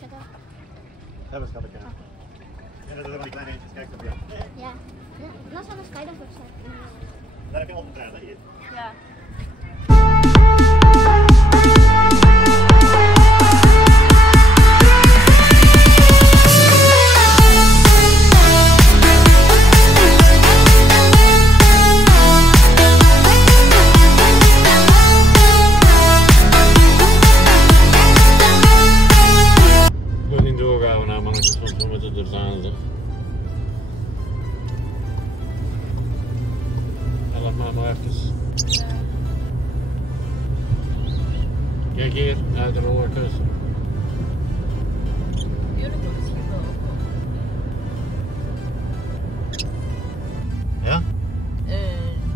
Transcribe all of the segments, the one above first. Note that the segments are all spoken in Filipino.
Hebben schat ik aan. En dat is van die kleine eentjes, kijk op je. Ja. Dat is wel een skydive website. Daar heb je altijd trein, hier. Ja. Kijk hier, uit de rollercoaster. Jullie komen misschien wel op. Ja?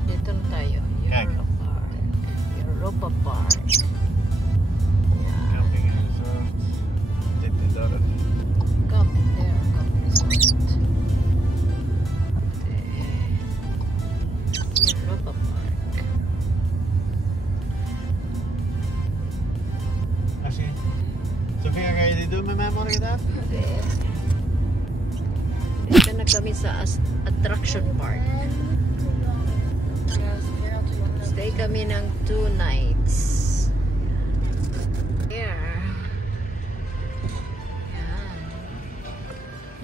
Dito na tayo. Kijk. Europa Park. Camping resort. Dit is dat. Camp Resort. Europa Park. Asje, Sofia, ga je dit doen met mij morgen daar? Okay. Dito na kami sa attraction park. Stay kami ng 2 nights. Here. Yan.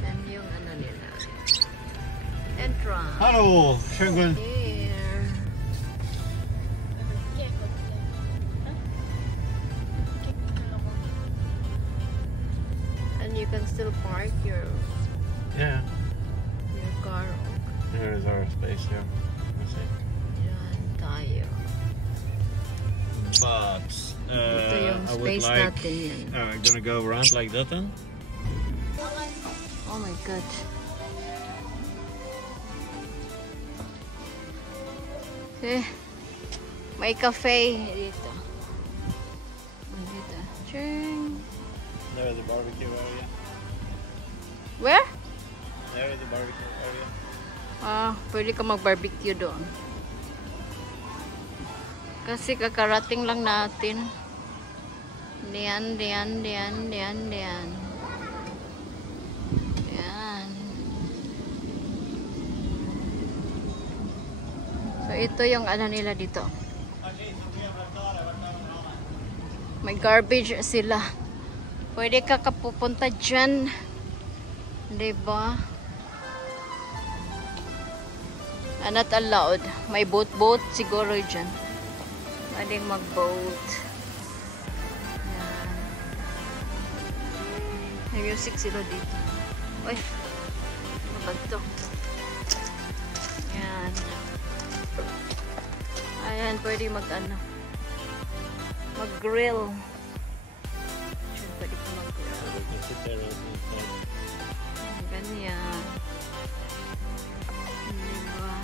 Yan yung ano nila. Entrance. Hallo, schön gut. Here. And you can still park your Yeah. car. Here is our space here. Let's see. Diyan tayo. But Ito yung I would space like. natin yan. I'm gonna go around like that then. Oh my god. May cafe dito. Dito. Ching. There is a barbecue area. Where? There is a barbecue area. Pwede ka mag-barbecue doon. Kasi kakarating lang natin. Diyan. Yan. So ito yung ano nila dito. May garbage sila. Pwede ka kapupunta dyan. Diba? Not allowed. May boat siguro dyan. Pwedeng mag-boat. Yan. May music sila dito. Uy. Ano ba ito? Yan. Ayan, pwede mag-grill. Pwede ka mag-grill. Ganyan. Diba?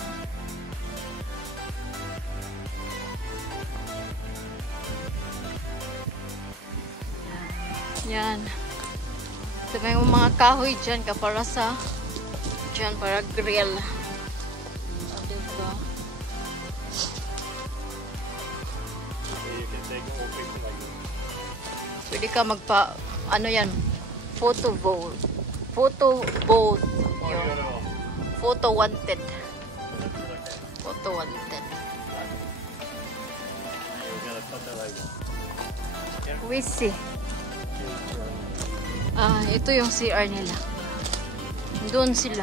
Yan. So, may mga kahoy dyan para sa para grill. Diba? Pwede ka ano yan? Photo boat. Yun. Photo wanted. We see. Ito yung CR nila. Doon sila.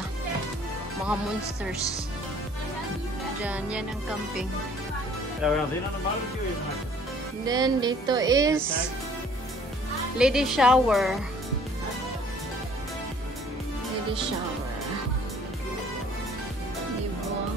Mga monsters. Diyan, yan ang camping. Then, dito is lady shower. Diba?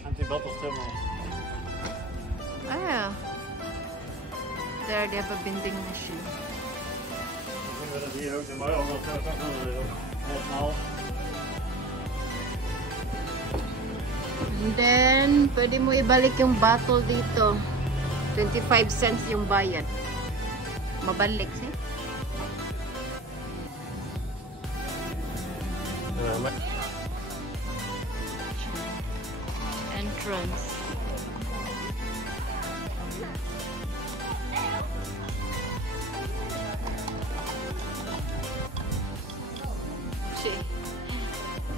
Anti-bubble thermal. Yeah. There they have a bending machine. Ik denk dat het hier ook, maar ook nog helemaal. Then, pwede mo ibalik yung bottle dito. 25 cents yung bayad. Mabalik, eh? Entrance.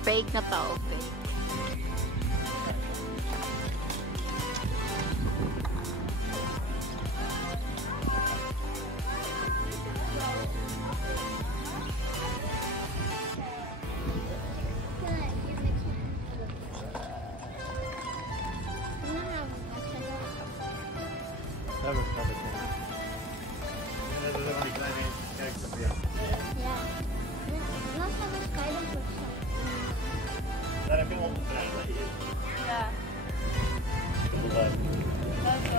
Fake na tao, fake. That was probably cool. Yeah, those are only kleine Kekse, ja. Ja. Lass mal was Geiles machen. Daar heb je hem op de trein, hè? Hier. Ja. Erbij. Danke.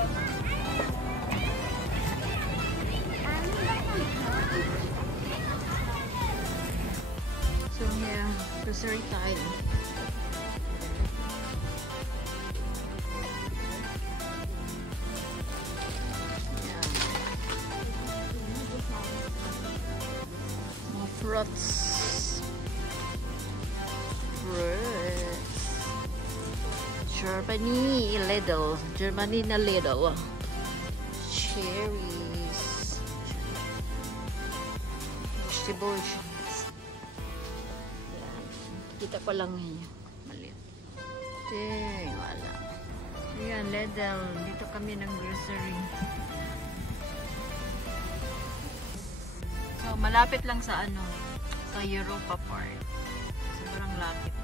So, yeah. Grocery tayo. Yeah. Mga fruits. Germany Lidl. Germany na Lidl. Cherries. Vegetables. Yan. Kita ko lang yun. Maliit. Dang, wala. Yan, Lidl. Dito kami ng grocery. So, malapit lang sa ano, sa Europa Park. Sobrang lapit.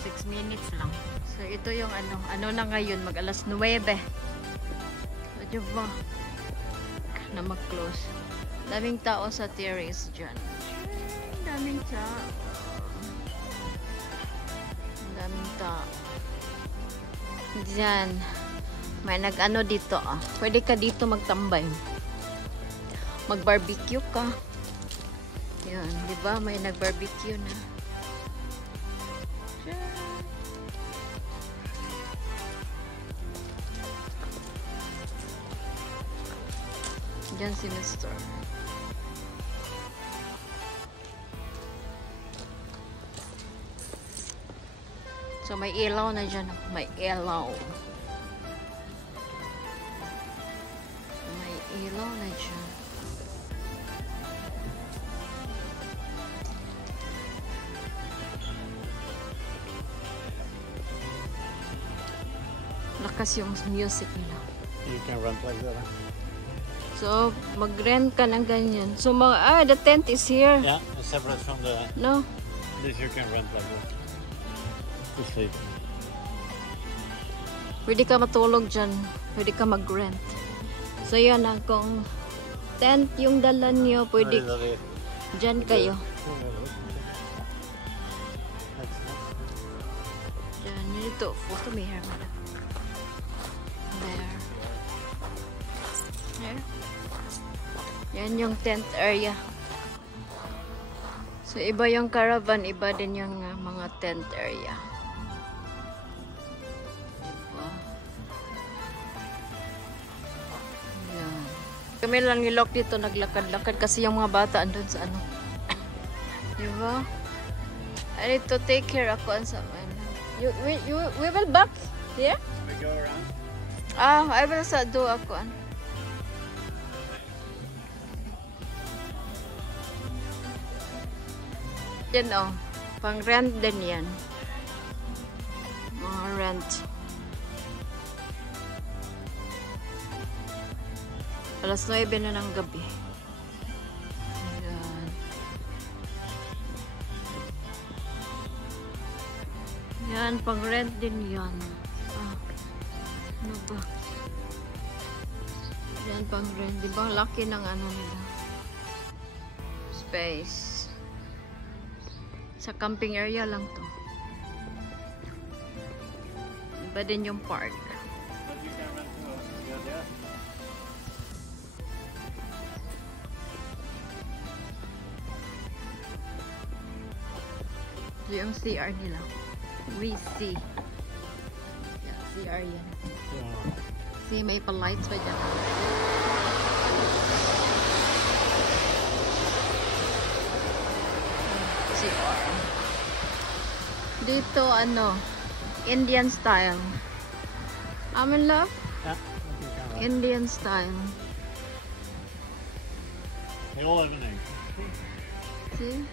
6 minutes lang. So, ito yung ano na ngayon, mag alas 9. So, diba? Na mag-close. Daming tao sa terrace dyan. Daming tao. Daming tao. Dyan. May nag-ano dito, ah. Pwede ka dito magtambay. Mag-barbecue ka. Yan, diba? May nag-barbecue na. Diyan si Mr. So, may ilaw na dyan. May ilaw. May ilaw na dyan. Lakas yung music nila. You can run like that, huh? So, mag-rent ka ng ganyan. So, the tent is here. Yeah, it's separate from the... No? This you can rent like that. To sleep. Pwede ka matulog dyan. Pwede ka mag-rent. So, yan ang kung tent yung dala niyo, pwede dyan kayo. Dyan, yun ito. Photo me here. There. There. Yan yung tent area. So, iba yung caravan, iba din yung mga tent area. Diba? Yan. Kami lang nilok dito, naglakad-lakad kasi yung mga bata andun sa ano. Diba? I need to take care ako sa we will back here? We go around? I will do ako. Yan pang rent din yan. Mga rent. Alas 9 na ng gabi. Ayan. Yan, pang rent din yan. Ano ba? Yan, pang rent. Diba? Laki ng ano nila. Space. Sa camping area lang to. Iba din yung park. But you can rent yeah. Yung CR nila. We see. Yan. CR yan. Yeah. See, may pa-lights pa dyan. CR. Dito, ano, Indian style. Amin love? Yeah. Indian style. They all have a name. See?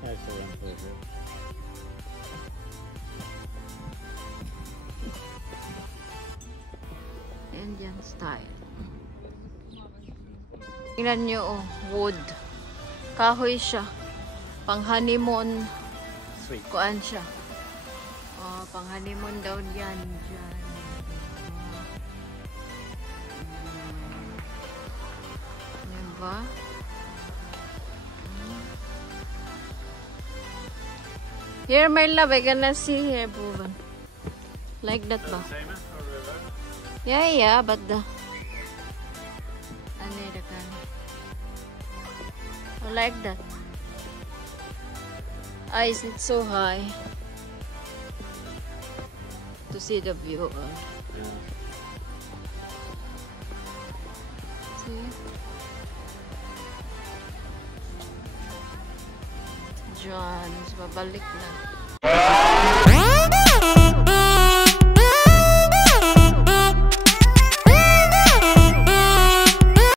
That's the one for it. Indian style. Tingnan nyo, oh, wood. Kahoy siya. Pang honeymoon. Sweet. Kuan siya. Oh, pang honeymoon daw yan. Dyan. Diba? Here, my love, I gonna see here, Bhuvan. Like that ba? Same as or river? Yeah, but the... Ano yung kan? I like that. Ah, is it so high? To see the view. Yeah. See? Diyan, babalik na.